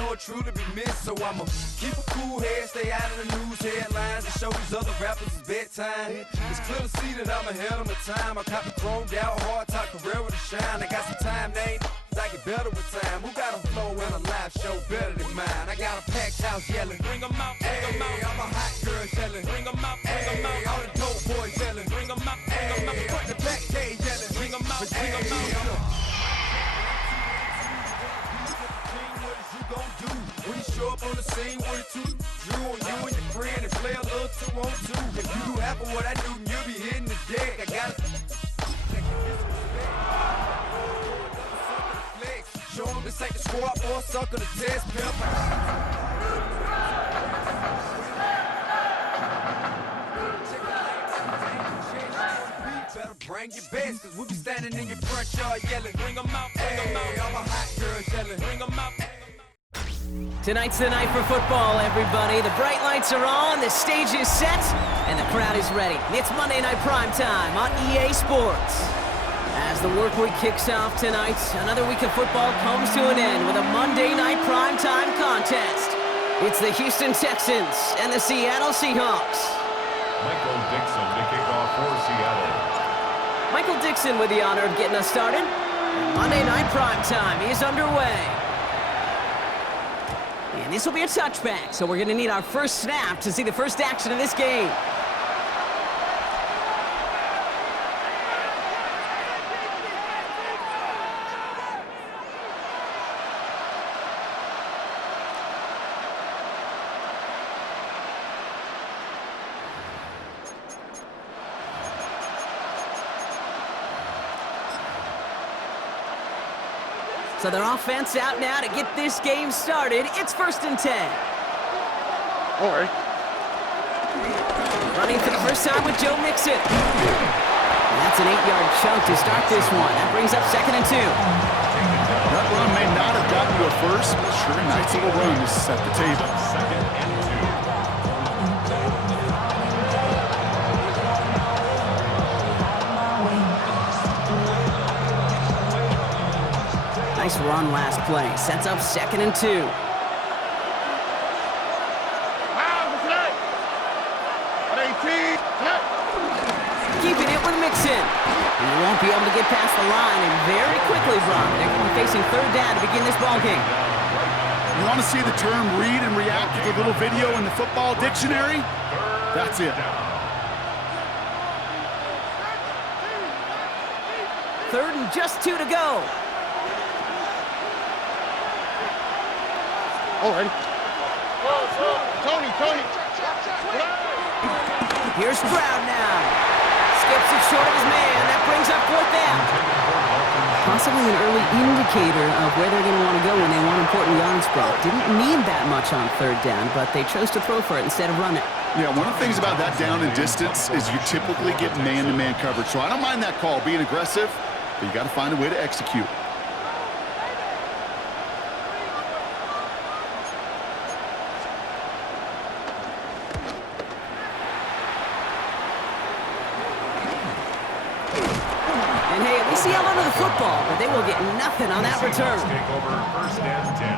know it truly be missed. So I'ma keep a cool head, stay out of the news headlines, and show these other rappers it's bedtime. It's clear to see that I'm ahead of my time. I cop the chromed out, hard top career with a shine. I got some time, name. I get better with time. Who got a flow and a live show better than mine? I got a packed house yelling, bring 'em out, bring 'em out. I'm a hot girl yelling, bring 'em out, bring 'em out. All the dope boys yelling, bring 'em out, bring 'em out. Front the back gate yelling, bring 'em out, bring 'em out. What is you gon' do when you show up on the scene with a two? Drew on you and your friend and play a little 2-on-2. If you do half of what I do, you'll be hitting the deck. I got it. Show 'em this ain't the squad or a sucker to test pimp. Better bring your best, cause we'll be standing in your front yard yelling, bring 'em out, bring 'em out. I'm a hot girl yelling, bring 'em out. Tonight's the night for football, everybody. The bright lights are on, the stage is set, and the crowd is ready. It's Monday Night Primetime on EA Sports. As the work week kicks off tonight, another week of football comes to an end with a Monday Night Primetime contest. It's the Houston Texans and the Seattle Seahawks. Michael Dixon to kick off for Seattle. Michael Dixon with the honor of getting us started. Monday Night Primetime is underway. And this will be a touchback, so we're going to need our first snap to see the first action of this game. So their offense out now to get this game started. It's 1st and 10. All right. Running for the first time with Joe Mixon. And that's an 8-yard chunk to start this one. That brings up 2nd and 2. That run may not have gotten you a first, but sure, nice little run to set the table. 2nd and 2. Nice run last play. Sets up 2nd and 2. Keeping it with Mixon. He won't be able to get past the line, and very quickly, Brock, they're going to be facing 3rd down to begin this ballgame. You want to see the term read and react to the little video in the football dictionary? That's it. 3rd and just 2 to go. All right. Tony. Here's Stroud now. Skips it short of his man. That brings up 4th down. Possibly an early indicator of where they're going to want to go when they want important yards, Brock. Didn't need that much on 3rd down, but they chose to throw for it instead of run it. Yeah, one of the things about that down and distance is you typically get man-to-man coverage. So I don't mind that call, being aggressive, but you got to find a way to execute. Football, but they will get nothing on that return. Take over 1st and 10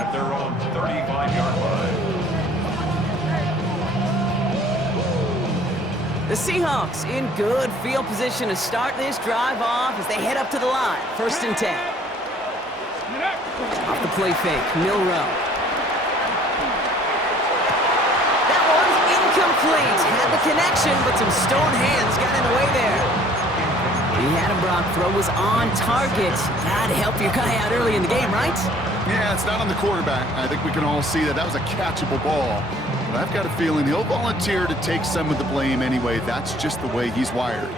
at their own 35-yard line. The Seahawks in good field position to start this drive off as they head up to the line. 1st and 10. Off the play fake, Milroe. That one's incomplete. Had the connection, but some stone hands got in the way there. He had him, Brock. Throw was on target. Gotta help your guy out early in the game, right? Yeah, it's not on the quarterback. I think we can all see that was a catchable ball. But I've got a feeling he'll volunteer to take some of the blame anyway. That's just the way he's wired.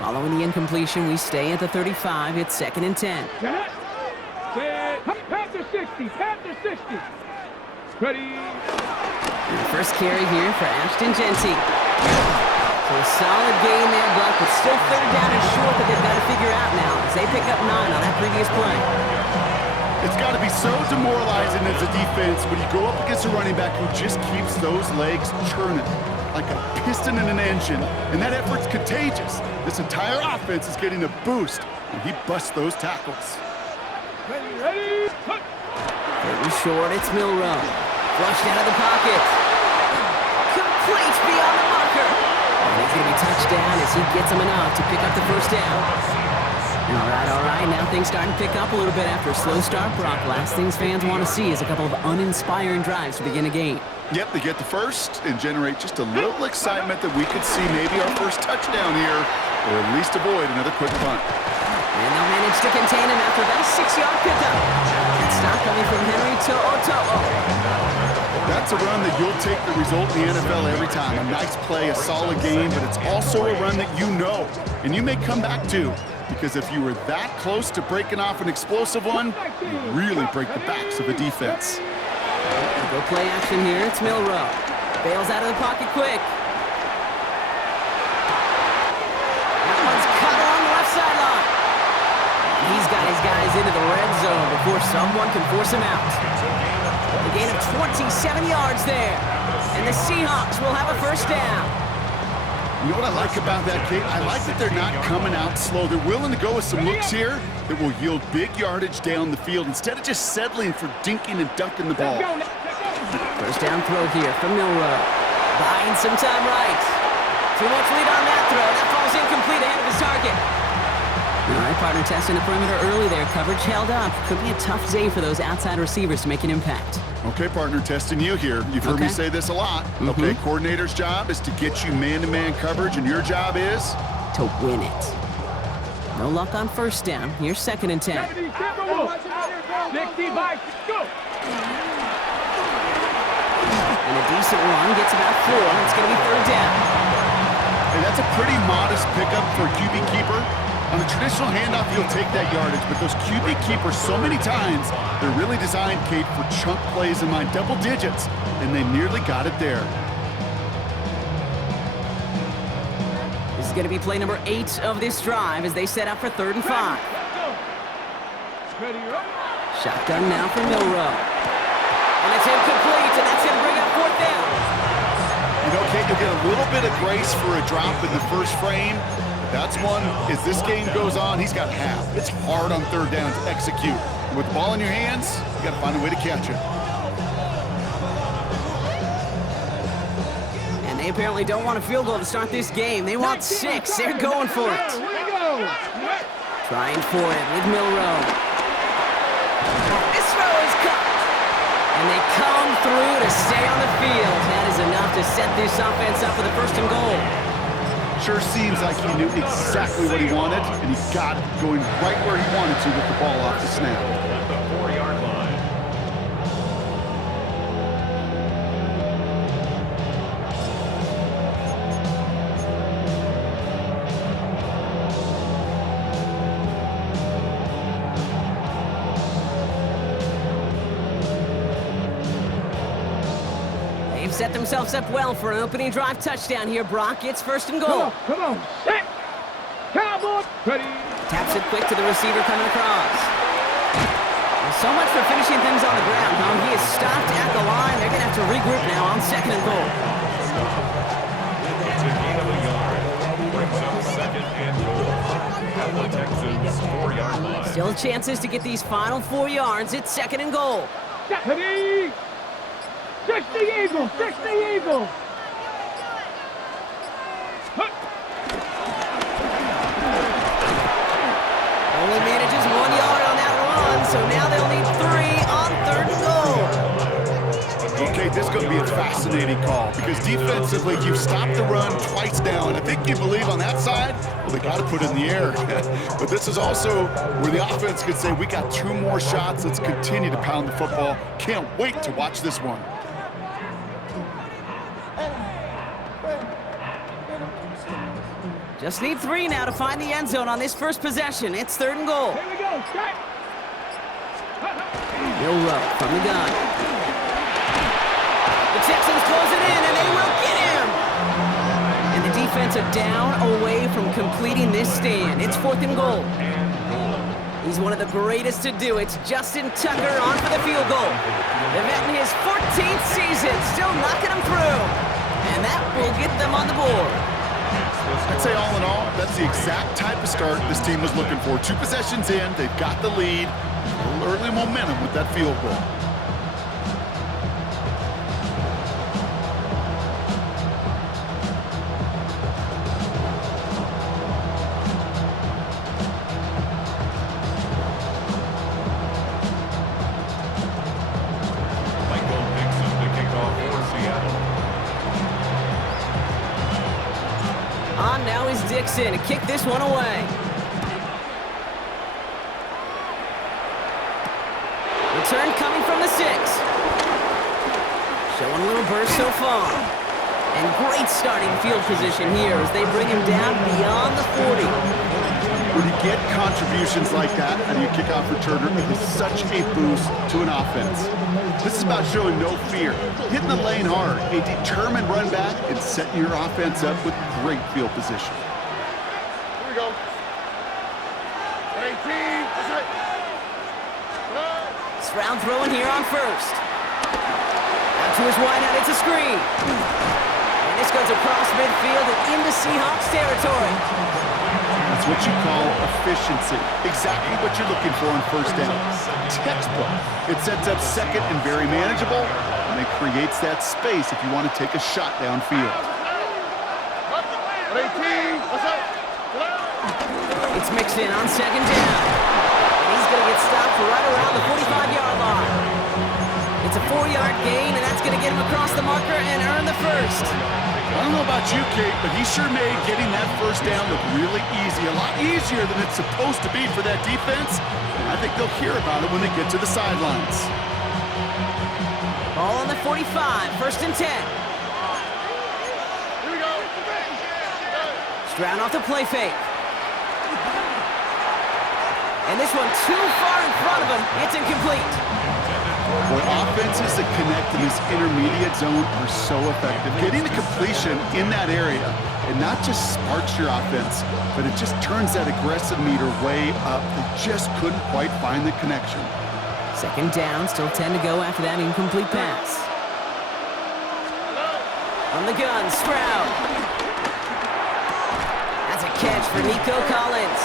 Following the incompletion, we stay at the 35. It's 2nd and 10. Panther 60. Panther 60. Ready. And the first carry here for Ashton Jeanty. So a solid game there, Buck, but still 3rd down and short that they've got to figure out now as they pick up 9 on that previous play. It's got to be so demoralizing as a defense when you go up against a running back who just keeps those legs churning like a piston in an engine, and that effort's contagious. This entire offense is getting a boost, and he busts those tackles. Ready. 3rd Too short, it's Milroe. Flushed out of the pocket. Complete beyond the marker. And he's going to be touched down as he gets him enough to pick up the first down. All right. Now things starting to pick up a little bit after a slow start, Brock. Last things fans want to see is a couple of uninspiring drives to begin a game. Yep, they get the first and generate just a little excitement that we could see maybe our first touchdown here, or at least avoid another quick punt. And they'll manage to contain him after that 6-yard pickup. That stop coming from Henry To'oTo'o. That's a run that you'll take the result in the NFL every time. A nice play, a solid game, but it's also a run that you know, and you may come back to. Because if you were that close to breaking off an explosive one, you really break the backs of the defense. Go play action here. It's Milroe. Bails out of the pocket quick. That one's cut along the left sideline. He's got his guys into the red zone before someone can force him out. A gain of 27 yards there. And the Seahawks will have a first down. You know what I like about that, Kate? I like that they're not coming out slow. They're willing to go with some looks here that will yield big yardage down the field instead of just settling for dinking and dunking the ball. First down throw here from Milroe. Buying some time right. Too much lead on that throw. That falls incomplete ahead of his target. All right, partner testing the perimeter early there. Coverage held up. Could be a tough day for those outside receivers to make an impact. Okay, partner, testing you here. You've heard me say this a lot. Okay, coordinator's job is to get you man-to-man coverage, and your job is? To win it. No luck on first down. Here's 2nd and 10. 65, go! And a decent run gets about 4. It's going to be 3rd down. And that's a pretty modest pickup for a QB keeper. On a traditional handoff, you'll take that yardage, but those QB keepers, so many times, they're really designed, Kate, for chunk plays in my double digits, and they nearly got it there. This is going to be play number 8 of this drive as they set up for 3rd and 5. Shotgun now for Milroe. And it's incomplete, and that's going to bring up 4th down. You know, Kate, you'll get a little bit of grace for a drop in the first frame. That's one, as this game goes on, he's got half. It's hard on 3rd down to execute. And with the ball in your hands, you got to find a way to catch it. And they apparently don't want a field goal to start this game. They want 6. They're going for it. Trying for it with Milroe. This throw is cut. And they come through to stay on the field. That is enough to set this offense up for the 1st and goal. Sure seems like he knew exactly what he wanted, and he got it going right where he wanted to with the ball off the snap. At the 4-yard line. They've set themselves up well for an opening drive touchdown here, Brock. It's 1st and goal. Come on, set! Cowboy, ready! Taps it quick to the receiver coming across. So much for finishing things on the ground, huh? He is stopped at the line. They're going to have to regroup now on 2nd and goal. It's a gain of a yard. Brings up 2nd and goal. At the Texans' 4-yard line. Still chances to get these final 4 yards. It's 2nd and goal. Ready! 60 Eagles! 60 Eagles! Only manages 1 yard on that run, so now they'll need 3 on 3rd and goal. Okay, this is going to be a fascinating call because defensively, you've stopped the run twice now, and I think you believe on that side, well, they got to put it in the air. But this is also where the offense could say, we got 2 more shots. Let's continue to pound the football. Can't wait to watch this one. Just need 3 now to find the end zone on this first possession. It's 3rd and goal. Here we go, set! Milroe from the gun. The Texans close it in, and they will get him! And the defense are down away from completing this stand. It's 4th and goal. He's one of the greatest to do it. Justin Tucker on for the field goal. The vet in his 14th season, still knocking them through. And that will get them on the board. I'd say all in all, that's the exact type of start this team was looking for. 2 possessions in, they've got the lead. A little early momentum with that field goal. Dixon to kick this one away. Return coming from the 6. Showing a little burst so far. And great starting field position here as they bring him down beyond the 40. When you get contributions like that out of your kickoff returner, it is such a boost to an offense. This is about showing no fear, hitting the lane hard, a determined run back, and setting your offense up with great field position. Here we go. 18. That's right. Stroud throwing here on first. Out to his wide out, it's a screen. And this goes across midfield and into Seahawks territory. That's what you call efficiency. Exactly what you're looking for on first down. Textbook. It sets up second and very manageable, and it creates that space if you want to take a shot downfield. 18. What's up? It's mixed in on second down. And he's going to get stopped right around the 45-yard line. It's a 4-yard gain, and that's going to get him across the marker and earn the first. I don't know about you, Kate, but he sure made getting that first down look really easy. A lot easier than it's supposed to be for that defense. And I think they'll hear about it when they get to the sidelines. Ball on the 45, first and 10. Here we go. Stroud off the play fake. And this one too far in front of him. It's incomplete. Boy, offenses that connect in this intermediate zone are so effective. Getting the completion in that area, it not just sparks your offense, but it just turns that aggressive meter way up. They just couldn't quite find the connection. Second down, still 10 to go after that incomplete pass. From the gun, Stroud. That's a catch for Nico Collins.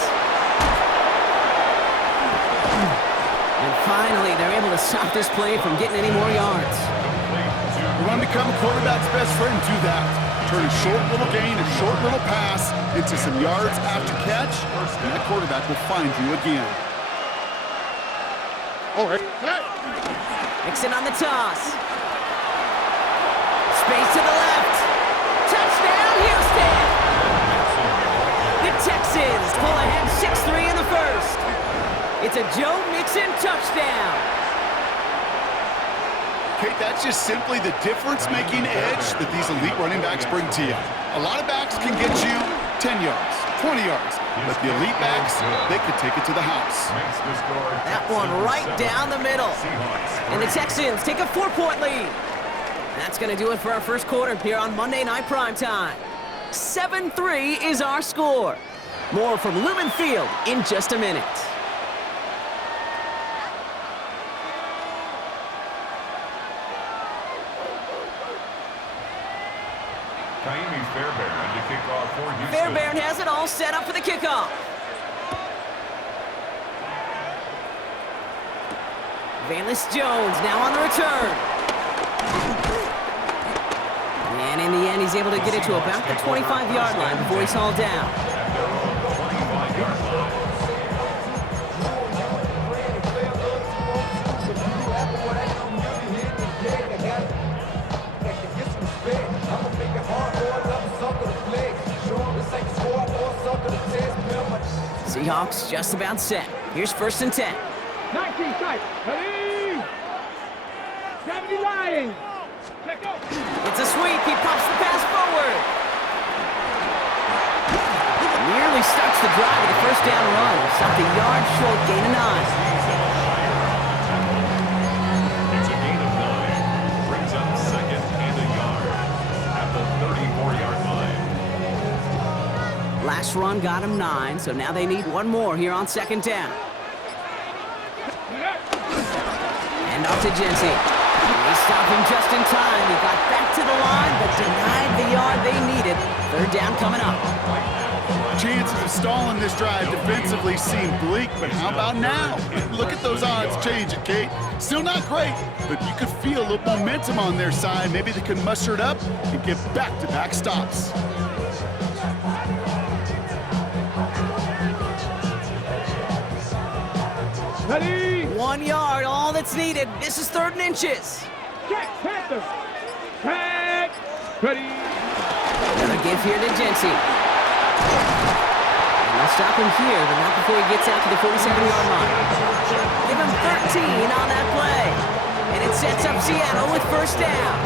And finally, they're able to stop this play from getting any more yards. You want to become a quarterback's best friend, do that. Turn a short little gain, a short little pass into some yards after catch, and the quarterback will find you again. All right. Mixon on the toss. Space to the left. Touchdown, Houston! The Texans pull ahead 6-3 in the first. It's a Joe Mixon touchdown. Kate, that's just simply the difference-making edge that these elite running backs bring to you. A lot of backs can get you 10 yards, 20 yards, but the elite backs, they can take it to the house. That one right down the middle. And the Texans take a 4-point lead. That's going to do it for our first quarter here on Monday Night Primetime. 7-3 is our score. More from Lumen Field in just a minute. Kaimi Fairbairn to kick off for Houston. Fairbairn has it all set up for the kickoff. Valus Jones now on the return. And in the end, he's able to get it to about the 25-yard line before he's hauled down. At their own 25-yard line. Seahawks just about set. Here's first and 10. 19 strike. Ready. 70 Lions. Check out. It's a sweep. He pops the pass forward. Nearly starts the drive with a first down run. Stopped a yard short, gain of 9. It's a gain of 9. Brings up second and a yard at the 34-yard line. Last run got him 9, so now they need one more here on second down. And off to Jency. They stopped him just in time. He got back to the line, but denied the yard they needed. Third down coming up. Chances of stalling this drive defensively seem bleak, but how about now? Look at those odds changing, Kate. Still not great, but you could feel a little momentum on their side. Maybe they can muster it up and get back-to-back stops. Ready. 1 yard, all that's needed. This is third and inches. Check. Panther. Check. Ready. Another give here to Jency. And they'll stop him here, but not before he gets out to the 47-yard line. Give him 13 on that play. And it sets up Seattle with first down.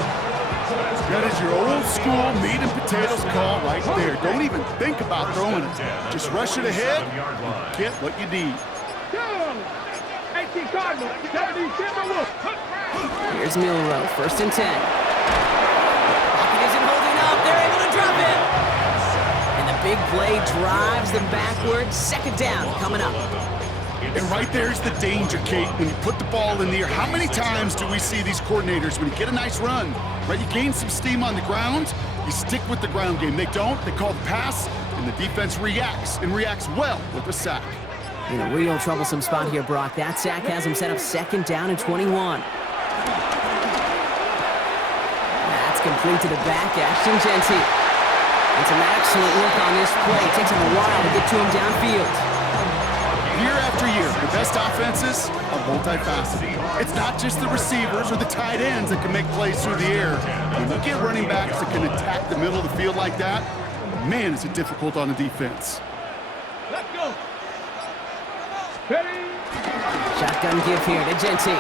That is your old school meat and potatoes call right there. Don't even think about throwing it. Just rush it ahead and get what you need. 18 Cardinals, 70 Timberwolves. Here's Milroe, first and 10. Pocket isn't holding up. They're able to drop him. And the big play drives them backwards. Second down coming up. And right there's the danger, Kate. When you put the ball in the air, how many times do we see these coordinators, when you get a nice run, right, you gain some steam on the ground, you stick with the ground game. They don't. They call the pass, and the defense reacts, and reacts well with a sack. In a real troublesome spot here, Brock. That sack has him set up second down and 21. That's complete to the back, Ashton Jeanty. And some excellent work on this play. It takes him a while to get to him downfield. Year after year, the best offenses are multifaceted. It's not just the receivers or the tight ends that can make plays through the air. When you get running backs that can attack the middle of the field like that, man, is it difficult on the defense. Let's go. Ready? Shotgun give here to Jeanty.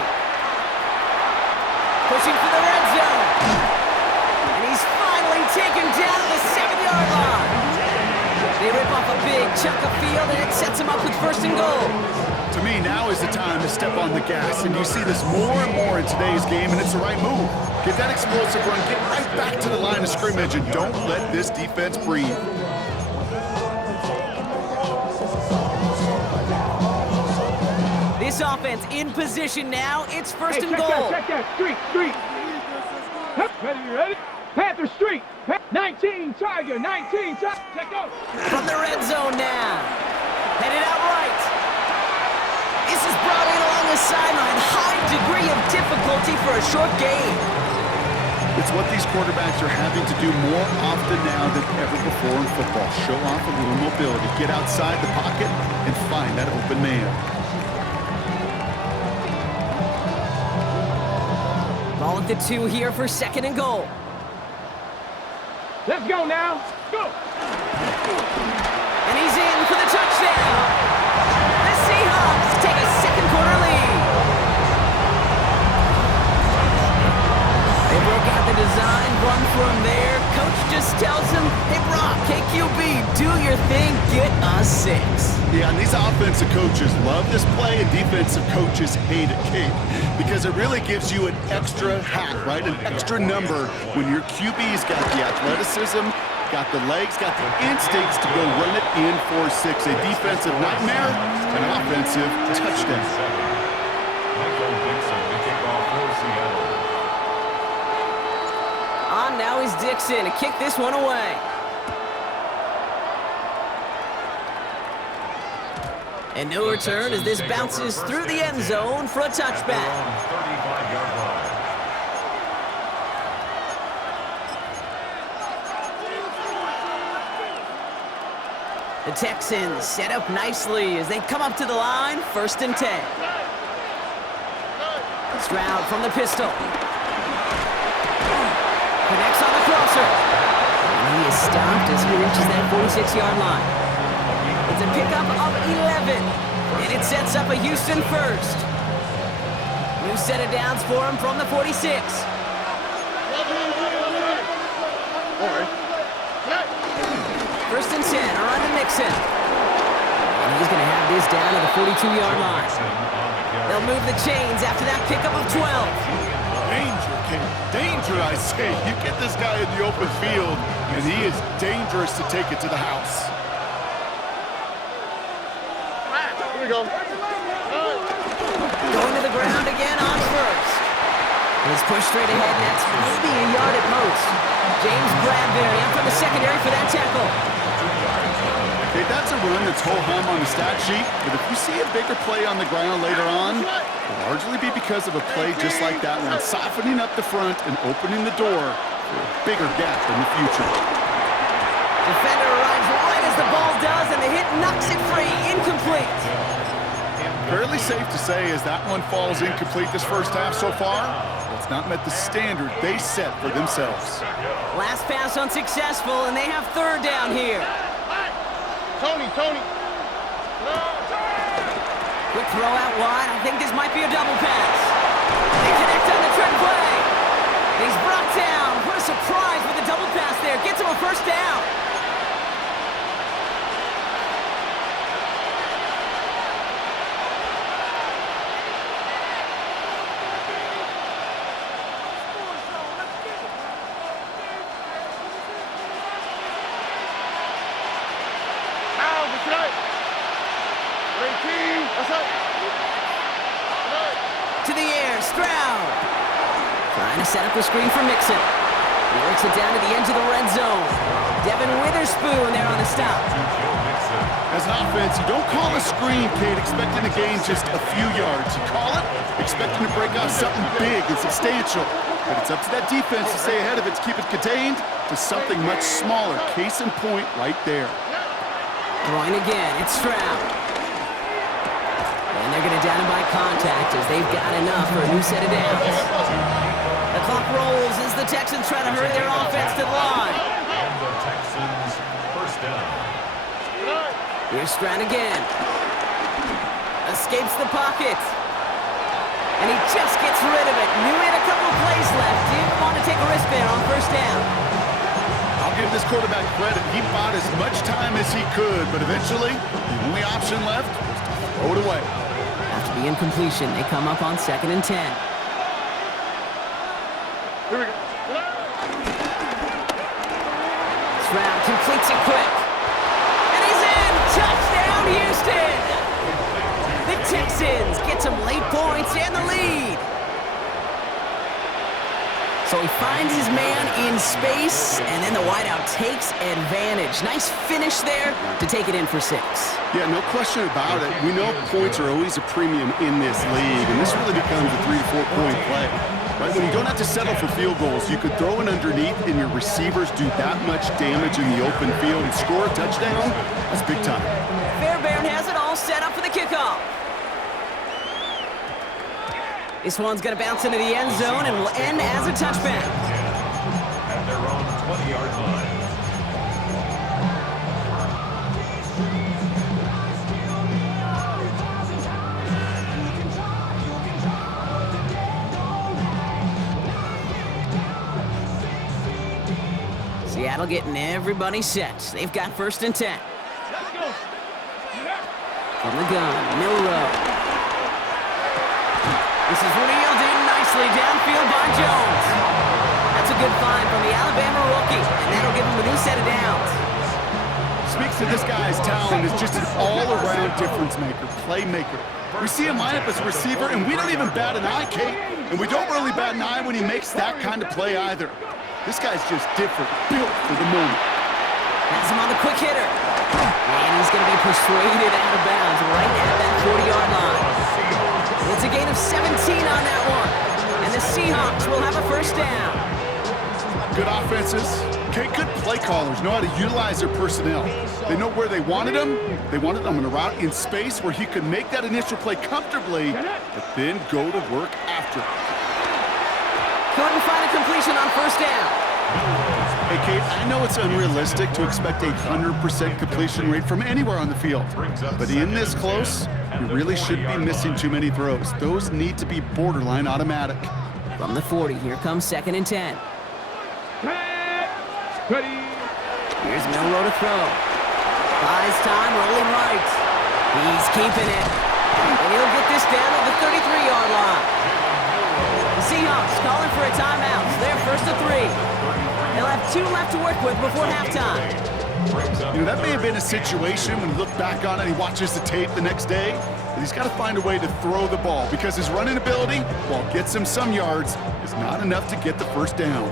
Pushing for the red zone. And he's finally taken down the 7-yard line. They rip off a big chunk of field, and it sets him up with first and goal. To me, now is the time to step on the gas, and you see this more and more in today's game, and it's the right move. Get that explosive run, get right back to the line of scrimmage, and don't let this defense breathe. This offense in position now. It's first and check goal. Check that. Street. Ready? Panther Street. 19 Tiger. Check out. From the red zone now. Headed out right. This is brought in along the sideline. High degree of difficulty for a short gain. It's what these quarterbacks are having to do more often now than ever before in football. Show off a little mobility. Get outside the pocket and find that open man. Ball at the 2 here for second and goal. Let's go now. Go. And he's in for the touchdown. The Seahawks take a second quarter lead. They broke out the design, run from there. Coach just tells him, hey, Brock, KQB, do your thing, get us 6. Yeah, and these offensive coaches love this play, and defensive coaches hate it, Kate, because it really gives you an extra hat, right? An extra number when your QB's got the athleticism, got the legs, got the instincts to go run it in for 6. A defensive nightmare, an offensive touchdown. Michael Dixon to kick off for Seattle. On now is Dixon to kick this one away. And no return as this bounces through the end zone for a touchback. 35-yard line. The Texans set up nicely as they come up to the line, first and 10. Stroud from the pistol. Connects on the crosser. And he is stopped as he reaches that 46-yard line. It's a pickup of 11. And it sets up a Houston first. New set of downs for him from the 46. First and 10, on to Mixon. And he's going to have this down to the 42-yard line. They'll move the chains after that pickup of 12. Danger, Kate. Danger, I say. You get this guy in the open field, and he is dangerous to take it to the house. Here we go. Going to the ground again on first. He's pushed straight ahead, and that's maybe a yard at most. James Bradbury up from the secondary for that tackle. Okay, that's a run that's ho-hum on the stat sheet, but if you see a bigger play on the ground later on, it'll largely be because of a play just like that one, softening up the front and opening the door for a bigger gap in the future. Defender arrives right as the ball does, and the hit knocks it free. Incomplete. Fairly safe to say as that one falls incomplete this first half so far, it's not met the standard they set for themselves. Last pass unsuccessful, and they have third down here. Tony. Quick throw out wide. I think this might be a double pass. They connect on the trick play. He's brought down. What a surprise with a double pass there. Gets him a first down. To the air, Stroud. Trying to set up the screen for Mixon. He works it down to the edge of the red zone. Devin Witherspoon there on the stop. As an offense, you don't call a screen, Kate, expecting to gain just a few yards. You call it expecting to break out something big and substantial. But it's up to that defense to stay ahead of it, to keep it contained to something much smaller. Case in point right there. Throwing again, it's Stroud. And they're going to down him by contact as they've got enough for a new set of downs. The clock rolls as the Texans try to hurry their offense to the line. And the Texans first down. Here's Stroud again. Escapes the pocket. And he just gets rid of it. Knew he had a couple of plays left. Didn't want to take a risk there on first down. I'll give this quarterback credit. He bought as much time as he could, but eventually, the only option left was to throw it away. After the incompletion, they come up on 2nd and 10. Here we go. Stroud completes it quick. And he's in! Touchdown, Houston! The Texans get some late points and the lead. So he finds his man in space, and then the wideout takes advantage. Nice finish there to take it in for 6. Yeah, no question about it. We know points are always a premium in this league, and this really becomes a 3 to 4 point play. Right? When you don't have to settle for field goals, you could throw it underneath, and your receivers do that much damage in the open field and score a touchdown. That's big time. Fairbairn has it all set up for the kickoff. This one's going to bounce into the end zone and will end as a touchback. At their own 20-yard line. Seattle getting everybody set. They've got 1st and 10. From the gun, Milroe. This is reeled in nicely downfield by Jones. That's a good find from the Alabama rookie, and that'll give him a new set of downs. Speaks to this guy's talent as just an all-around difference maker, playmaker. We see him line up as a receiver, and we don't even bat an eye, Kate. And we don't really bat an eye when he makes that kind of play either. This guy's just different, built for the moment. Has him on the quick hitter. And he's going to be persuaded out of bounds right at that 40-yard line. It's a gain of 17 on that one. And the Seahawks will have a first down. Good offenses. Okay, good play callers know how to utilize their personnel. They know where they wanted him. They wanted him in a route in space where he could make that initial play comfortably, but then go to work after. Couldn't find a completion on first down. Hey, Kate, I know it's unrealistic to expect a 100% completion rate from anywhere on the field, but in this close, you really shouldn't be missing too many throws. Those need to be borderline automatic. From the 40, here comes 2nd and 10. Ready. Here's Milroe to throw. Buys time, rolling right. He's keeping it. And he'll get this down to the 33-yard line. The Seahawks calling for a timeout. So they're 1st and 3. They'll have 2 left to work with before halftime. You know, that may have been a situation when you look back on it and he watches the tape the next day, that he's got to find a way to throw the ball because his running ability, while it gets him some yards, is not enough to get the first down.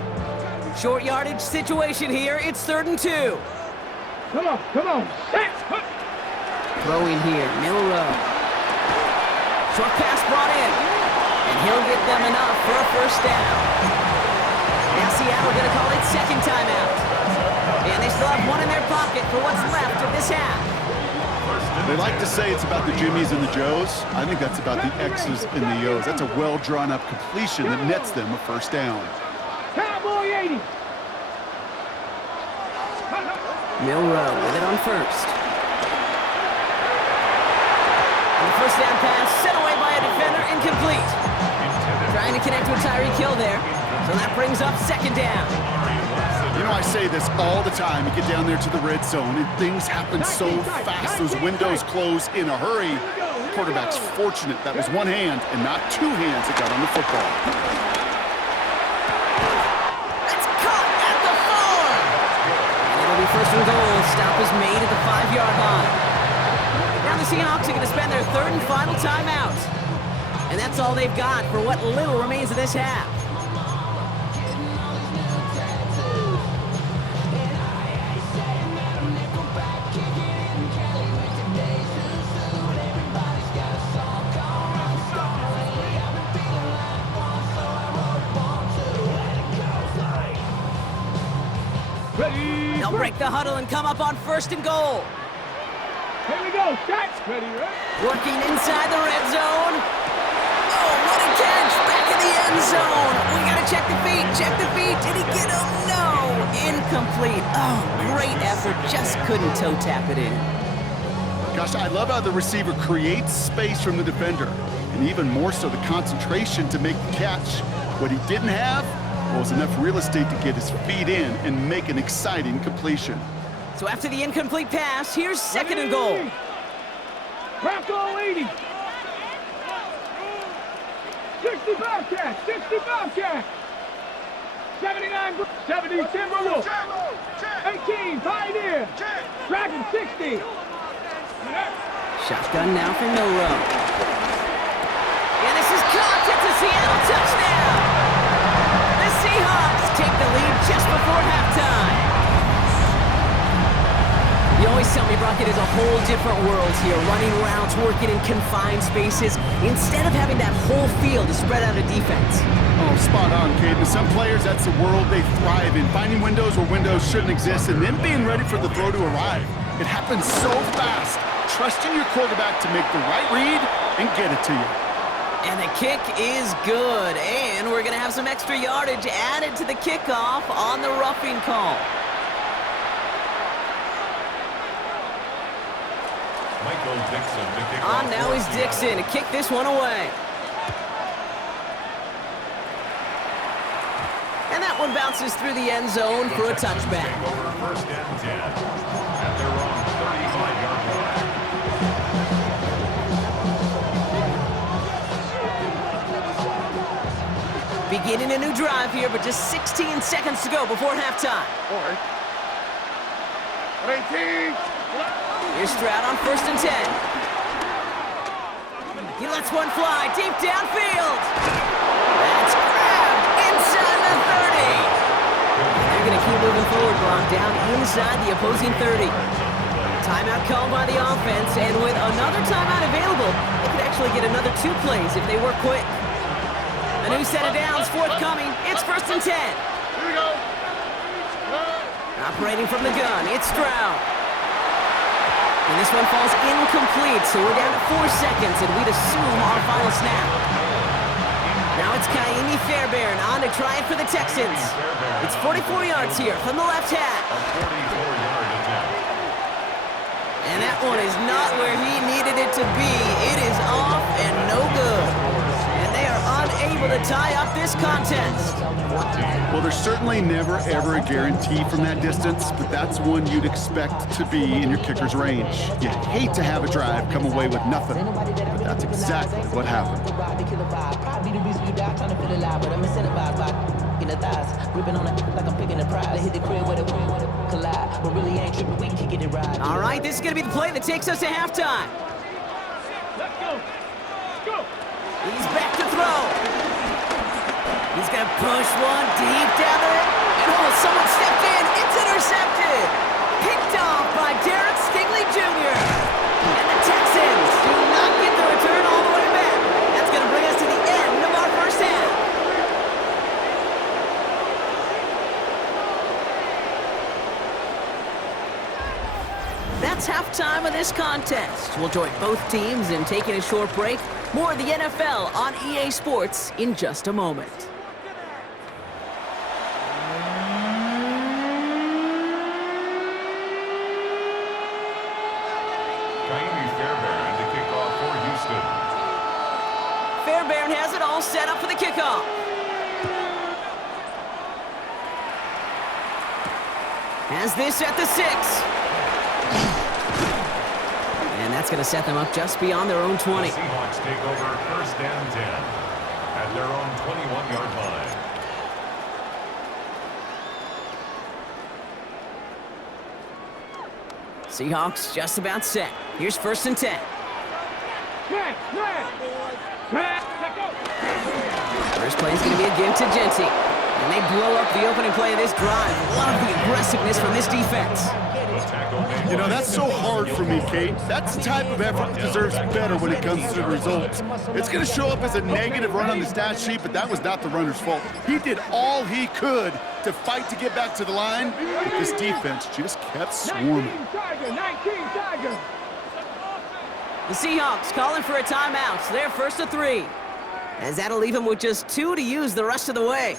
Short yardage situation here. It's 3rd and 2. Come on. Set. Throwing here, Milroe. Short pass brought in. And he'll get them enough for a first down. Now Seattle going to call it 2nd timeout. And they still have 1 in their pocket for what's left of this half. They like to say it's about the Jimmies and the Joes. I think that's about the X's and the O's. That's a well-drawn-up completion that nets them a first down. Cowboy 80. Milroe with it on 1st. first down pass sent away by a defender, incomplete. Trying to connect with Tyreek Hill there. So that brings up second down. You know, I say this all the time. You get down there to the red zone, and things happen so fast. Those windows close in a hurry. Quarterback's fortunate that was one hand and not two hands that got on the football. That's caught at the 4. And it'll be first and goal. Stop is made at the 5-yard line. Now the Seahawks are going to spend their third and final timeout. And that's all they've got for what little remains of this half. Ready. They'll break the huddle and come up on first and goal. Here we go. Set. Ready, right? Working inside the red zone. Oh, what a catch! Back in the end zone. We gotta check the feet. Check the feet. Did he get him? No. Incomplete. Oh, great effort. Just couldn't toe tap it in. Gosh, I love how the receiver creates space from the defender, and even more so the concentration to make the catch. What he didn't have was enough real estate to get his feet in and make an exciting completion. So after the incomplete pass, here's second and goal. Bronco 80. 65 catch. 65 catch. 79. 70 Timberwolves. 18 Pioneer. Dragon 60. Shotgun now for Milroe. And this is caught. It's a Seattle touchdown. The Seahawks take the lead just before halftime. You always tell me, Brock, it is a whole different world here. Running routes, working in confined spaces, instead of having that whole field to spread out a defense. Oh, spot on, Caden. Some players, that's the world they thrive in. Finding windows where windows shouldn't exist and then being ready for the throw to arrive. It happens so fast. Trusting your quarterback to make the right read and get it to you. And the kick is good. And we're going to have some extra yardage added to the kickoff on the roughing call. Michael Dixon to kick off. On now is Dixon to kick this one away. And that one bounces through the end zone for a touchback. Take over first and 10 at their own 35-yard line. Beginning a new drive here, but just 16 seconds to go before halftime. 18. Here's Stroud on first and 10. He lets one fly deep downfield. That's grabbed inside the 30. They're going to keep moving forward, Brock, down inside the opposing 30. Timeout called by the offense, and with another timeout available, they could actually get another 2 plays if they work quick. A new set of downs forthcoming. It's first and 10. Here we go. Operating from the gun, it's Stroud. And this one falls incomplete, so we're down to 4 seconds, and we'd assume our final snap. Now it's Kaimi Fairbairn on to try it for the Texans. It's 44 yards here from the left half. A 44-yard attempt. And that one is not where he needed it to be. It is off and no good. And they are unable to tie up this contest. Well, there's certainly never, ever a guarantee from that distance, but that's one you'd expect to be in your kicker's range. You hate to have a drive come away with nothing, but that's exactly what happened. All right, this is going to be the play that takes us to halftime. Let's go. Go. He's back to throw. He's going to push one deep down there. And someone stepped in. It's intercepted. Picked off by Derek Stingley Jr. And the Texans do not get the return all the way back. That's going to bring us to the end of our first half. That's halftime of this contest. We'll join both teams in taking a short break. More of the NFL on EA Sports in just a moment. Kaimi Fairbairn to kick off for Houston. kickoff. Has this at the 6. And that's going to set them up just beyond their own 20. The Seahawks take over first and 10 at their own 21-yard line. Seahawks just about set. Here's first and 10. First play is going to be a give to Genty. And they blow up the opening play of this drive. Love the aggressiveness from this defense. You know, that's so hard for me, Kate. That's the type of effort that deserves better when it comes to the results. It's going to show up as a negative run on the stat sheet, but that was not the runner's fault. He did all he could to fight to get back to the line, but this defense just kept swarming. 19 Tiger. The Seahawks calling for a timeout, so they're first to 3. As that'll leave them with just 2 to use the rest of the way.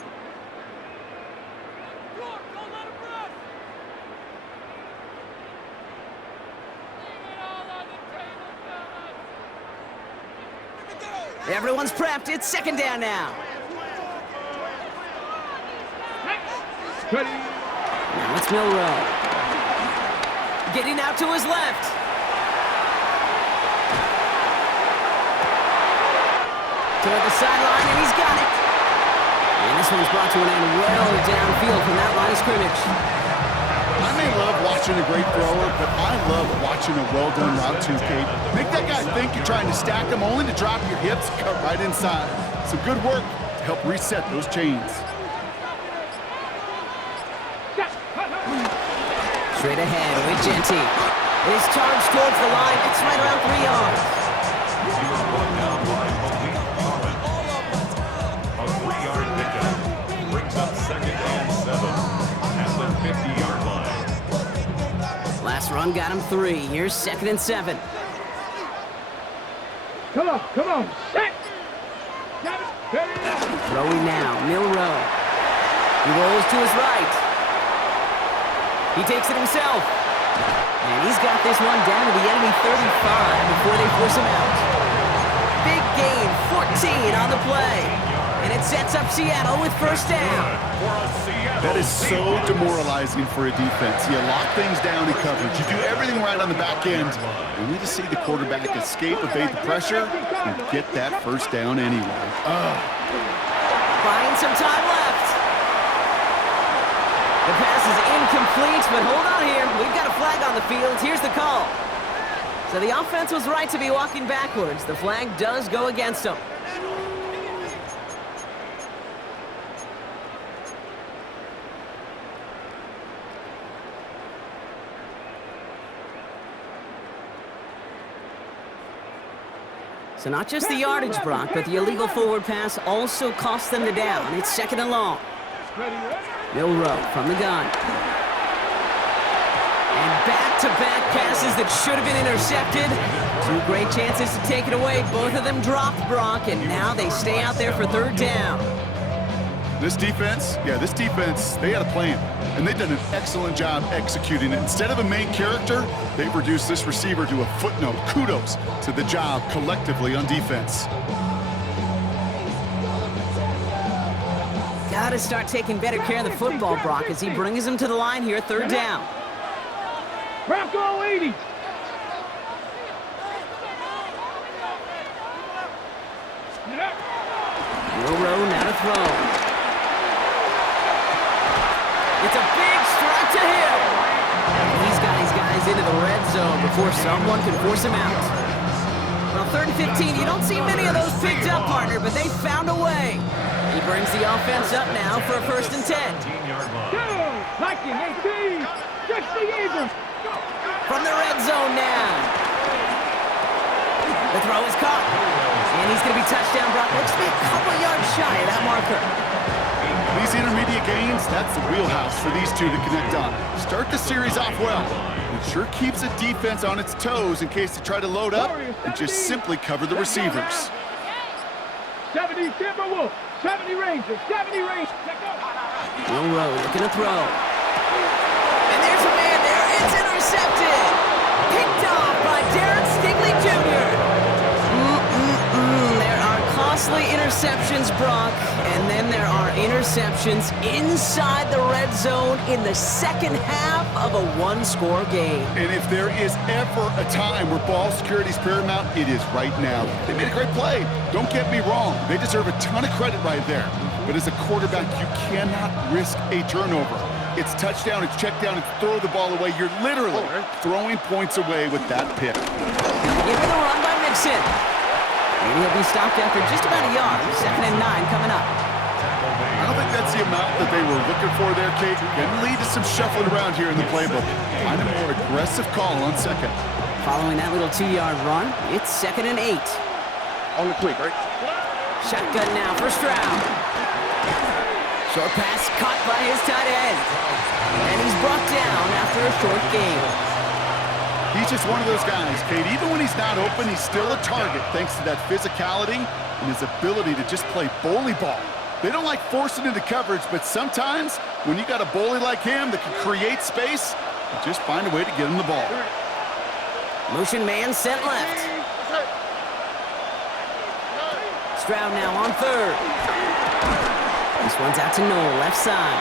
Everyone's prepped. It's second down now. Now it's Milroe. Getting out to his left. Toward the sideline, and he's got it. And this one's brought to an end well downfield from that line of scrimmage. I may love watching a great thrower, but I love watching a well-done route too, Kate. Make that guy think you're trying to stack him only to drop your hips, cut right inside. Some good work to help reset those chains. Straight ahead with Genty. It is charged towards the line. It's right around 3 yards. He was brought down by Malik Collins. A 3-yard pickup brings up second and 7 at the 50-yard line. Last run got him 3. Here's second and 7. Come on. Set. Throwing now, Milroe. He rolls to his right. He takes it himself. And he's got this one down to the enemy 35 before they force him out. Big gain, 14 on the play. And it sets up Seattle with first down. That is so demoralizing for a defense. You lock things down in coverage. You do everything right on the back end. Only to see the quarterback escape, evade the pressure, and get that first down anyway. Buying some time left. The pass is incomplete, but hold on here. We've got a flag on the field. Here's the call. So the offense was right to be walking backwards. The flag does go against them. So not just the yardage, Brock, but the illegal forward pass also cost them the down. It's second and long. Milroe from the gun. And back-to-back passes that should have been intercepted. 2 great chances to take it away. Both of them dropped, Brock, and now they stay out there for third down. This defense, they had a plan, and they've done an excellent job executing it. Instead of a main character, they've reduced this receiver to a footnote. Kudos to the job collectively on defense. Got to start taking better care of the football, Brock, as he brings him to the line here, third down. Bronco 80. Milroe now to throw. It's a big strike to him. And he's got his guys into the red zone before someone can force him out. Well, 3rd and 15, you don't see many of those picked up, partner, but they found a way. He brings the offense up now for a 1st and 10. 15-yard line. Go. 19, 18. Jesse Abrams. From the red zone now. The throw is caught. And he's going to be touchdown, Brock. Looks to be a couple yards shy of that marker. These intermediate gains, that's the wheelhouse for these two to connect on. Start the series off well. It sure keeps the defense on its toes in case they try to load up and just simply cover the receivers. 70 Timberwolves. 70 Rangers. 70 Rangers. Milroe looking to throw. And there's a man there. It's intercepted. Picked off by Darren Stigley Jr. There are cost Mostly interceptions, Brock, and then there are interceptions inside the red zone in the second half of a one-score game. And if there is ever a time where ball security is paramount, it is right now. They made a great play. Don't get me wrong. They deserve a ton of credit right there. But as a quarterback, you cannot risk a turnover. It's touchdown, it's check down, it's throw the ball away. You're literally throwing points away with that pick. Give it a run by Mixon. And he'll be stopped after just about a yard. 2nd and 9 coming up. I don't think that's the amount that they were looking for there, Kate. Can lead to some shuffling around here in the playbook. Find a more aggressive call on second. Following that little 2-yard run, it's 2nd and 8. On the quick, right? Shotgun now for Stroud. Short pass caught by his tight end. And he's brought down after a short gain. He's just one of those guys, Kate. Even when he's not open, he's still a target thanks to that physicality and his ability to just play bully ball. They don't like forcing into coverage, but sometimes when you got a bully like him that can create space, you just find a way to get him the ball. Motion man sent left. Stroud now on 3rd. This one's out to Noel, left side.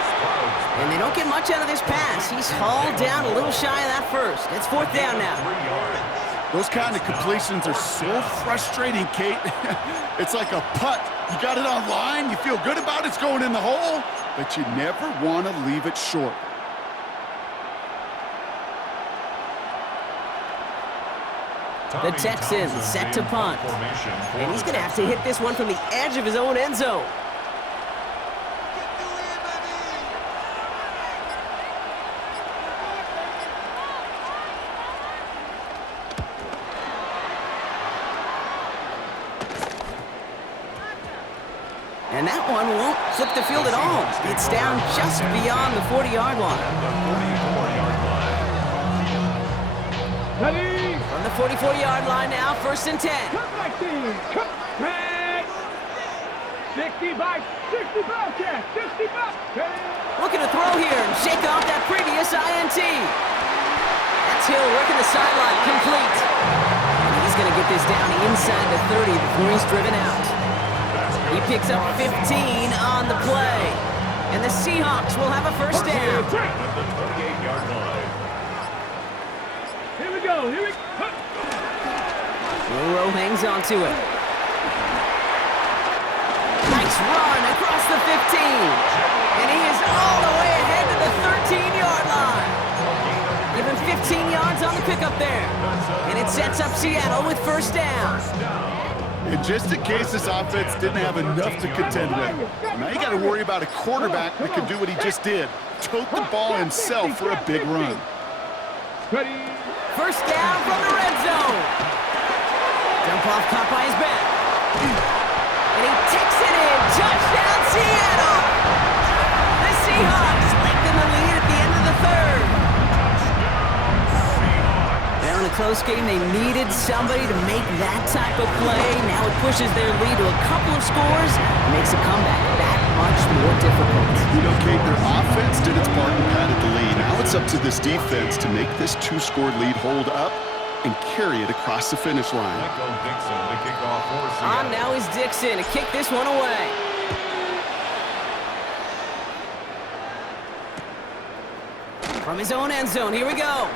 And they don't get much out of this pass. He's hauled down a little shy of that first. It's 4th down now. Those kind of completions are so frustrating, Kate. It's like a putt. You got it on line, you feel good about it's going in the hole, but you never want to leave it short. The Texans set to punt. And he's going to have to hit this one from the edge of his own end zone. And that one won't flip the field at all. It's down just beyond the 40-yard line. Ready? From the 44-yard line now, 1st and 10. Cut back team. Cut back. 60 by 60 Bobcat. 60 Bobcat. Looking to throw here and shake off that previous INT. That's Hill working the sideline, complete. And he's going to get this down inside the 30 before he's driven out. He picks up 15 on the play. And the Seahawks will have a 1st down. Here we go. Here we go. Milroe hangs on to it. Nice run across the 15. And he is all the way ahead to the 13-yard line. Give him 15 yards on the pickup there. And it sets up Seattle with 1st down. And just in case this offense didn't have enough to contend with, now you got to worry about a quarterback that can do what he just did. Tote the ball himself for a big run. Ready? 1st down from the red zone. Dump off caught by his back. And he takes it in. Touchdown, Seattle! The Seahawks lengthen the lead at the end of the 3rd. Now in a close game, they needed somebody to make that type of play. Now it pushes their lead to a couple of scores and makes a comeback that much more difficult. You know, Kate, their offense did its part and padded the lead. Now it's up to this defense to make this 2-score lead hold up and carry it across the finish line. On now is Dixon to kick this one away. From his own end zone, here we go.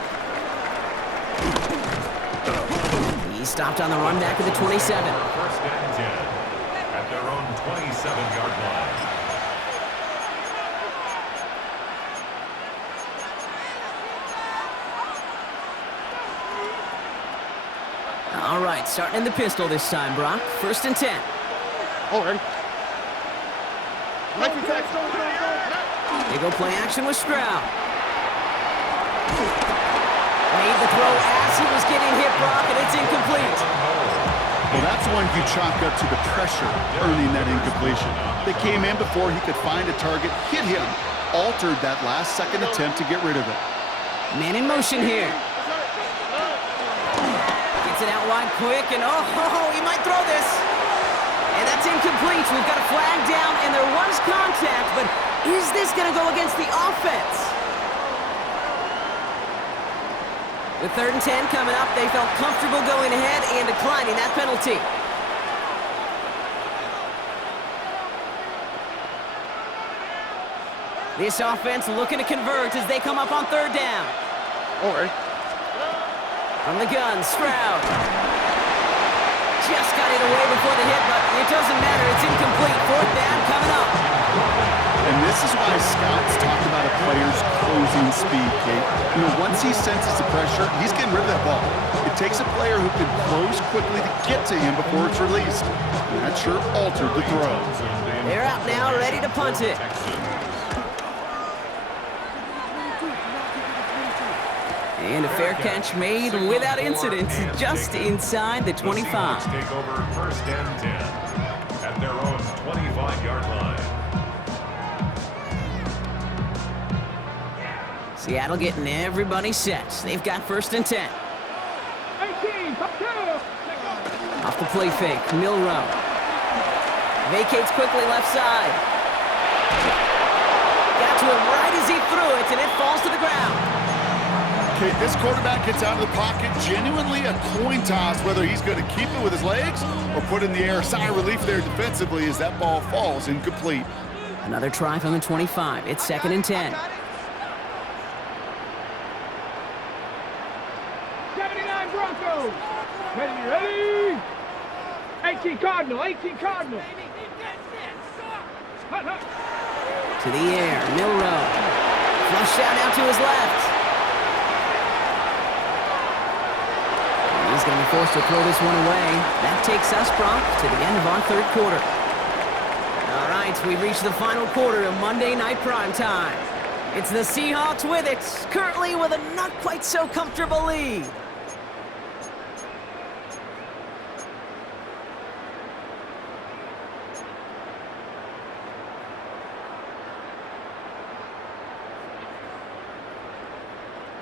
He's stopped on the run back at the 27. 1st and 10 at their own 27-yard line. All right, starting in the pistol this time, Brock. 1st and 10. All right. They go play action with Stroud. Made the throw as he was getting hit, Brock, and it's incomplete. Well, that's one you chalk up to the pressure earning that incompletion. They came in before he could find a target, hit him, altered that last-second attempt to get rid of it. Man in motion here. Gets it out wide quick, and he might throw this. And that's incomplete. We've got a flag down, and there was contact, but is this going to go against the offense? With 3rd and 10 coming up, they felt comfortable going ahead and declining that penalty. This offense looking to convert as they come up on third down. All right. From the gun, Stroud. Just got it away before the hit, but it doesn't matter. It's incomplete. Fourth down coming up. And this is why Scott's talked about a player's closing speed, Kate. You know, once he senses the pressure, he's getting rid of that ball. It takes a player who can close quickly to get to him before it's released. And that sure altered the throw. They're out now, ready to punt it. And a fair catch made without incident, just inside the 25. Take over first and 10 at their own 25-yard line. Seattle getting everybody set. They've got first and 10. 18, top 2. Off the play fake, Milroe. Vacates quickly left side. Got to him right as he threw it, and it falls to the ground. Okay, this quarterback gets out of the pocket, genuinely a coin toss whether he's going to keep it with his legs or put it in the air. Sigh of relief there defensively as that ball falls incomplete. Another try from the 25. It's second and 10. 79 Broncos. Ready? 18 Cardinal, 18 Cardinal. Hut, hut. To the air, Milroe. Flush out now to his left. He's going to be forced to throw this one away. That takes us, Bronc, to the end of our third quarter. All right, we've reached the final quarter of Monday Night Primetime. It's the Seahawks with it, currently with a not quite so comfortable lead.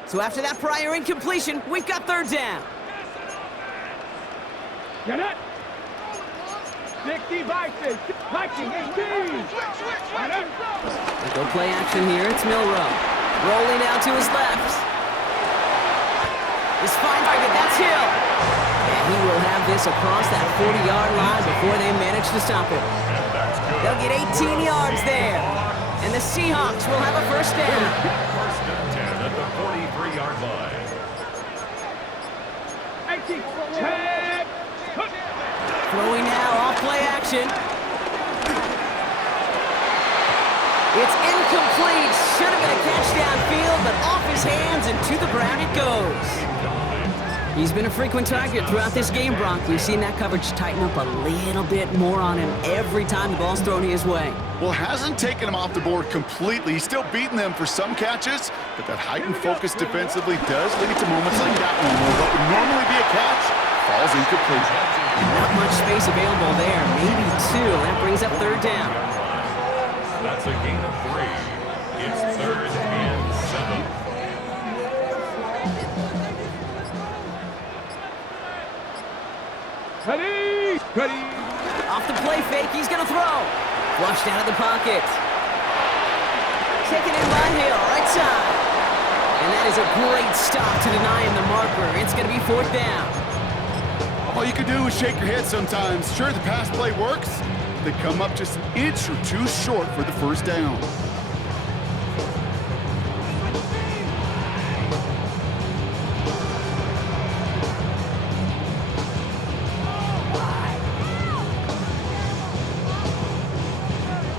So after that prior incompletion, we've got third down. Get it. 60 Vikings. Viking 18. Get it. Go play action here. It's Milroe. Rolling out to his left. His fine target. That's Hill. And he will have this across that 40-yard line before they manage to stop it. They'll get 18 yards there. And the Seahawks will have a first down. First and 10 at the 43-yard line. 18. 10. Throwing now, off play action. It's incomplete. Should have been a catch downfield, but off his hands and to the ground it goes. He's been a frequent target throughout this game, Bronc. We've seen that coverage tighten up a little bit more on him every time the ball's thrown his way. Well, hasn't taken him off the board completely. He's still beating them for some catches, but that heightened focus defensively does lead to moments like that one where what would normally be a catch falls incomplete. Not much space available there, maybe two. That brings up third down. That's a gain of 3. It's third and 7. Ready. Off the play fake, he's gonna throw. Flushed out of the pocket. Taken in by Hill, right side. And that is a great stop to deny him the marker. It's gonna be fourth down. All you can do is shake your head sometimes. Sure, the pass play works. They come up just an inch or two short for the first down.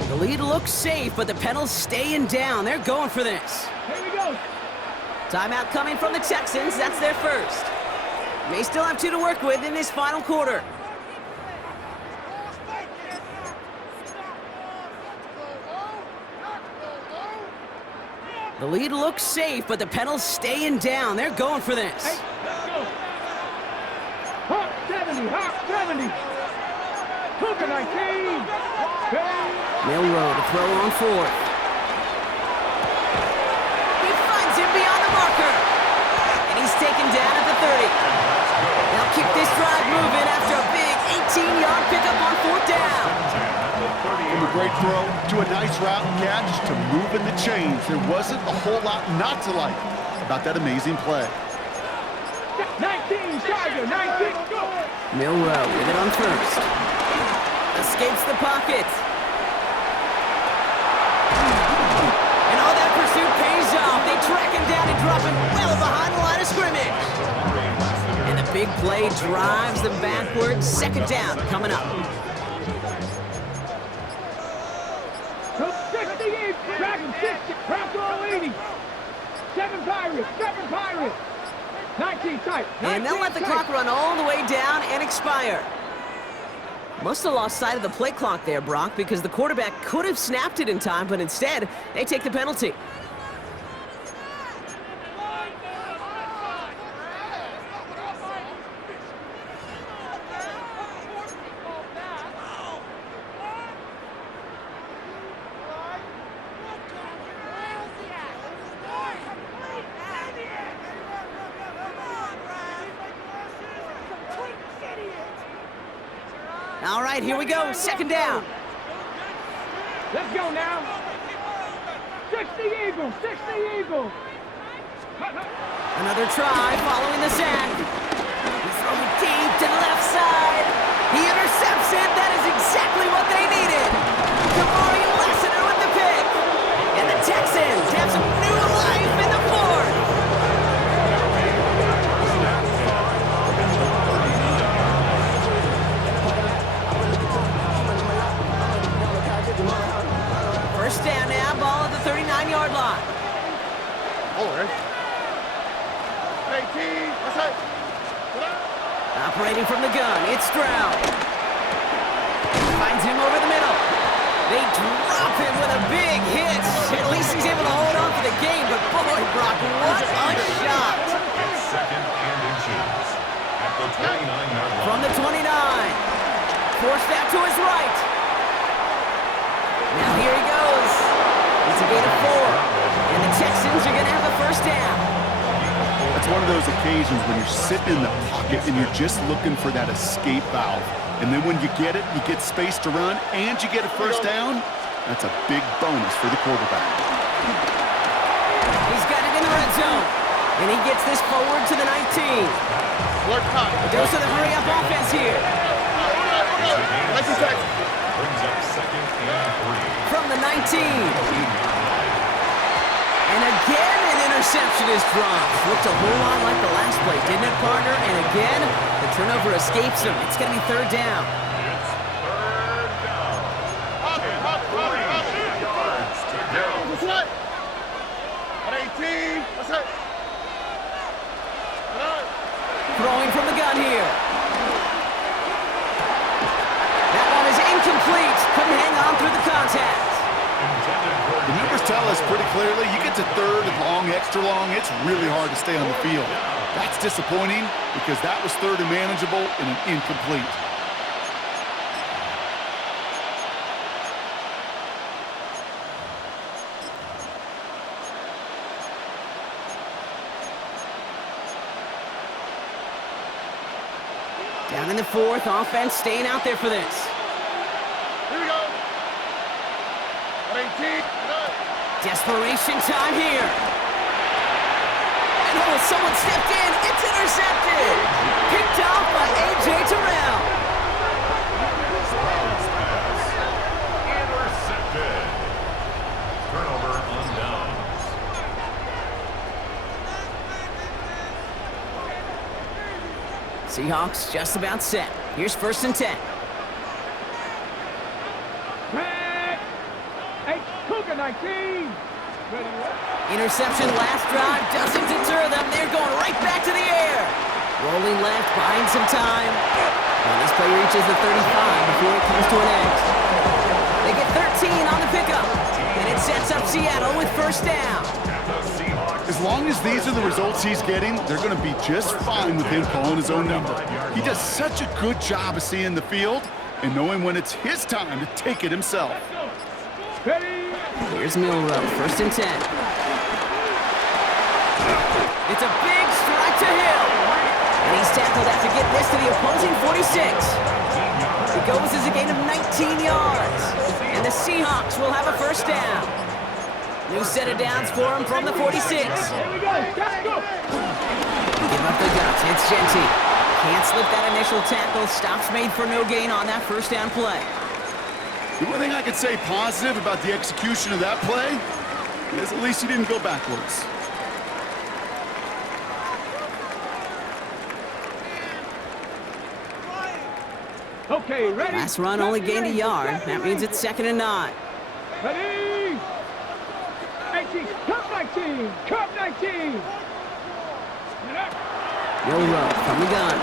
The lead looks safe, but the pedals staying down. They're going for this. Here we go. Timeout coming from the Texans. That's their first. They still have 2 to work with in this final quarter. The lead looks safe, but the pedals staying down. They're going for this. Hey, let's go. Hawk 70. Cougar 19. Milroe to throw on fourth. He finds him beyond the marker. And he's taken down at the 30. They'll keep this drive moving after a big 18-yard pickup on fourth down. From a great throw to a nice route and catch to moving the chains. There wasn't a whole lot not to like about that amazing play. 19, Tiger, 19, go! Milroe with it on first. Escapes the pocket. And big play drives them backwards. Second down coming up. So 68, Dragon 60, Craft all 80. 7 Pirates. 19 tight. And they'll let the clock run all the way down and expire. Must have lost sight of the play clock there, Brock, because the quarterback could have snapped it in time, but instead, they take the penalty. All right, here we go. Second down. Let's go now. 60 Eagles. Another try following the sack. He's throwing deep to the left side. He intercepts it. That is exactly what they needed. Kamari Lassiter with the pick. And the Texans have some new life in the fourth. First down now, ball at the 39-yard line. Operating from the gun, it's Stroud. Finds him over the middle. They drop him with a big hit. At least he's able to hold on for the game, but boy, Brock, what a shot. It's second and inches at the 29-yard line. From the 29. Forced out to his right. Now here he goes. It's a gain of 4. And the Texans are going to have a first down. That's one of those occasions when you're sitting in the pocket and you're just looking for that escape valve. And then when you get it, you get space to run, and you get a first down. That's a big bonus for the quarterback. He's got it in the red zone. And he gets this forward to the 19. A dose of the hurry-up offense here. Brings up second and 3. From the 19. And again, an interception is dropped. Looked a whole lot like the last play, didn't it, partner? And again, the turnover escapes him. It's going to be third down. It's third down. And 3 yards to go. Throwing from the gun here. That one is incomplete. Couldn't hang on through the contact. The numbers tell us pretty clearly, you get to third and long, extra long, it's really hard to stay on the field. That's disappointing because that was third and manageable and an incomplete. Down in the fourth, offense staying out there for this. Here we go. 18. Desperation time here. And oh, someone stepped in. It's intercepted. Picked off by A.J. Terrell. Intercepted. Turnover on downs. Seahawks just about set. Here's first and 10. Hey, Cougar 19. Interception last drive doesn't deter them. They're going right back to the air. Rolling left, buying some time. And this play reaches the 35 before it comes to an end. They get 13 on the pickup. And it sets up Seattle with first down. As long as these are the results he's getting, they're going to be just fine with him calling his own number. He does such a good job of seeing the field and knowing when it's his time to take it himself. Here's Milrow, first and 10. It's a big strike to Hill. And he's tackled after getting this to the opposing 46. It goes as a gain of 19 yards. And the Seahawks will have a first down. New set of downs for him from the 46. Give up the guts. It's Genty. Can't slip that initial tackle. Stops made for no gain on that first down play. The one thing I could say positive about the execution of that play is at least he didn't go backwards. Okay, ready? Last run only gained a yard. That means it's 2nd and 9. Ready? 18, cut 19, cut 19. Milroe from the gun.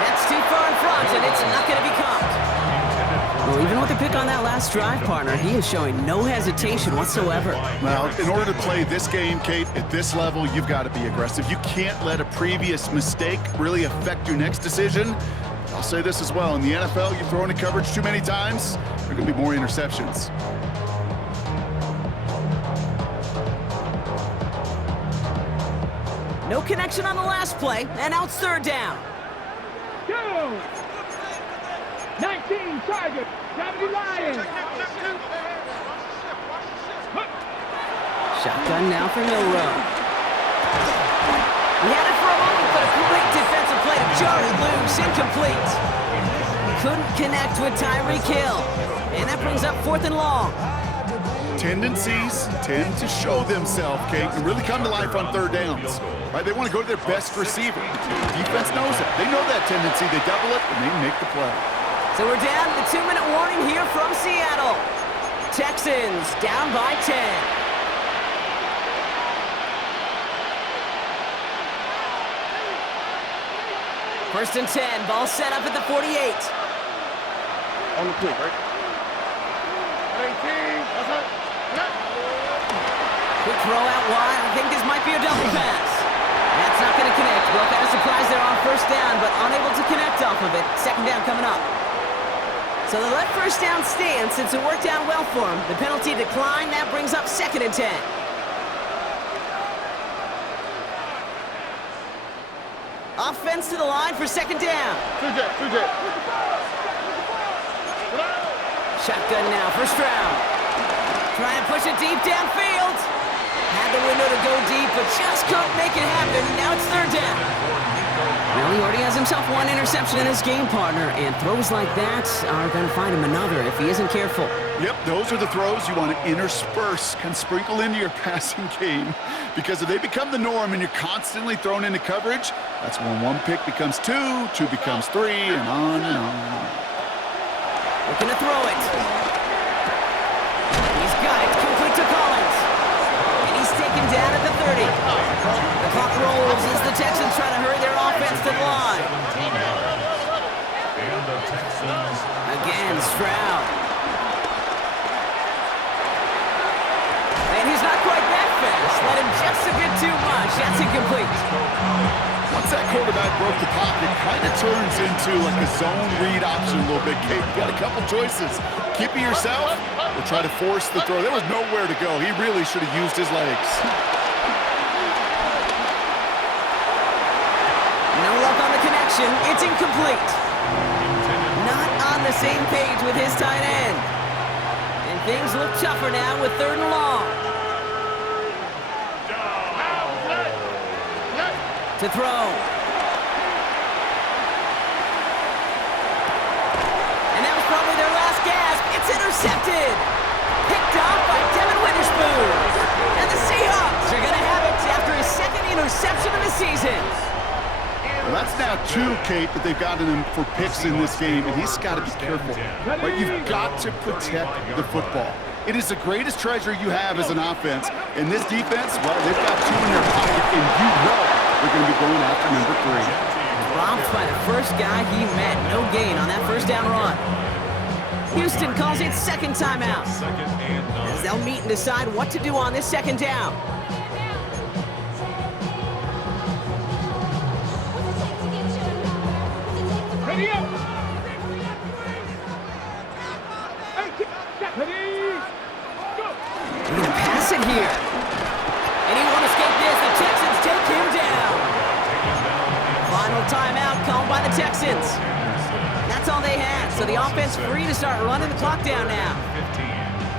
That's too far in front, and it's not going to be caught. Well, even with the pick on that last drive, partner, he is showing no hesitation whatsoever. Well, in order to play this game, Kate, at this level, you've got to be aggressive. You can't let a previous mistake really affect your next decision. I'll say this as well. In the NFL, you throw into coverage too many times, there are going to be more interceptions. No connection on the last play, and now it's 3rd down. Go! 19, target, Gravity Lions. Shotgun now for Milroe. He had it for a moment, but a great defensive play to jar it loose. Incomplete. Couldn't connect with Tyreek Hill. And that brings up 4th and long. Tendencies tend to show themselves, Kate, and really come to life on 3rd downs. Right? They want to go to their best receiver. Defense knows it. They know that tendency. They double it, and they make the play. So we're down to the 2-minute warning here from Seattle. Texans down by 10. First and 10, ball set up at the 48. On the click, right? 18, that's it. Quick throw out wide. I think this might be a double pass. That's not going to connect. Well, kind of surprised there on 1st down, but unable to connect off of it. 2nd down coming up. So they let 1st down stand since it worked out well for him. The penalty declined. That brings up 2nd and 10. Offense to the line for 2nd down. Shotgun now for Stroud. Trying to push it deep downfield. Had the window to go deep, but just couldn't make it happen. Now it's 3rd down. Well, he already has himself 1 interception in his game, partner, and throws like that are going to find him another if he isn't careful. Yep, those are the throws you want to intersperse, can sprinkle into your passing game, because if they become the norm and you're constantly thrown into coverage, that's when 1 pick becomes 2, 2 becomes 3, and on and on. Looking to throw it. He's got it, complete to Collins. And he's taken down at the 30. The clock rolls as the Texans try to hurry their offense to the line. And the Texans. Again, Stroud. And he's not quite that fast. Let him just a bit too much. That's incomplete. Once that quarterback broke the pocket, kind of turns into like a zone read option a little bit, Kate. You got a couple choices. Keep it yourself or try to force the throw. There was nowhere to go. He really should have used his legs. No luck on the connection. It's incomplete. Not on the same page with his tight end. And things look tougher now with 3rd and long. To throw. And that was probably their last gasp. It's intercepted. Picked off by Devin Witherspoon. And the Seahawks are going to have it after his 2nd interception of the season. Well, that's now 2, Kate, that they've gotten him for picks in this game, and he's got to be careful. Right? You've got to protect the football. It is the greatest treasure you have as an offense. And this defense, well, they've got 2 in their pocket, and you know they're going to be going after number 3. Dropped by the first guy he met. No gain on that 1st down run. Houston calls it 2nd timeout. As they'll meet and decide what to do on this 2nd down. Ready up. Ready. Go. They're going to pass it here. And he won't escape this. The Texans take him down. Final timeout called by the Texans. That's all they had. So the offense free to start running the clock down now.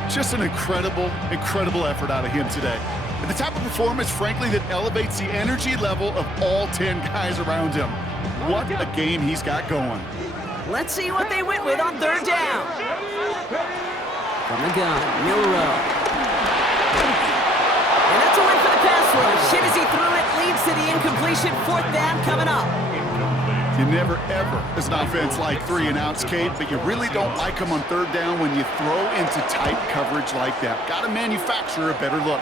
Just an incredible, incredible effort out of him today. And the type of performance, frankly, that elevates the energy level of all 10 guys around him. What a game he's got going. Let's see what they went with on 3rd down. From the gun, Milroe. And that's a win for the pass rush. Hit as he threw it, leads to the incompletion. 4th down coming up. You never, ever, as an offense, like 3-and-outs, Kate, but you really don't like them on third down when you throw into tight coverage like that. Got to manufacture a better look.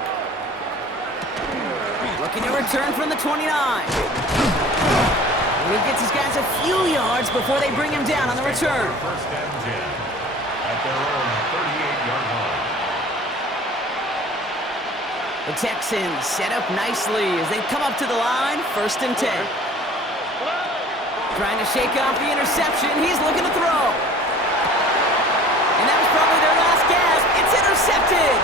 Looking to return from the 29. And he gets his guys a few yards before they bring him down on the return. First and 10 at their own 38-yard line. The Texans set up nicely as they come up to the line, 1st and 10. Trying to shake off the interception. He's looking to throw. And that was probably their last gasp. It's intercepted.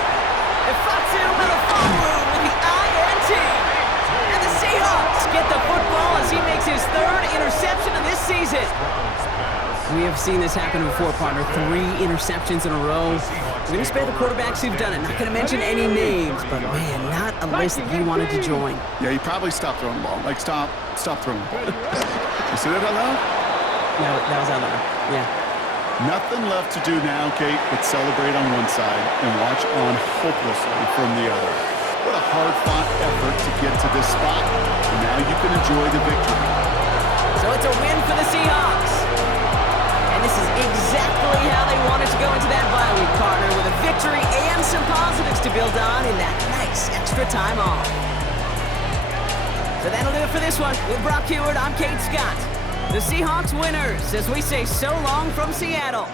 Ifatu Melifonwu with the INT. And the Seahawks get the football as he makes his 3rd interception of this season. We have seen this happen before, partner. 3 interceptions in a row. We're going to spare the quarterbacks who've done it. Not going to mention any names, but man, not a list that you wanted to join. Yeah, he probably stopped throwing the ball. Like, stop throwing the ball. You see that out loud? No, that was out loud. Yeah. Nothing left to do now, Kate, but celebrate on one side and watch on hopelessly from the other. What a hard-fought effort to get to this spot, and now you can enjoy the victory. So it's a win for the Seahawks. And this is exactly how they wanted to go into that bye week, partner, with a victory and some positives to build on in that nice extra time off. So that'll do it for this one. With Brock Huard, I'm Kate Scott. The Seahawks winners as we say so long from Seattle.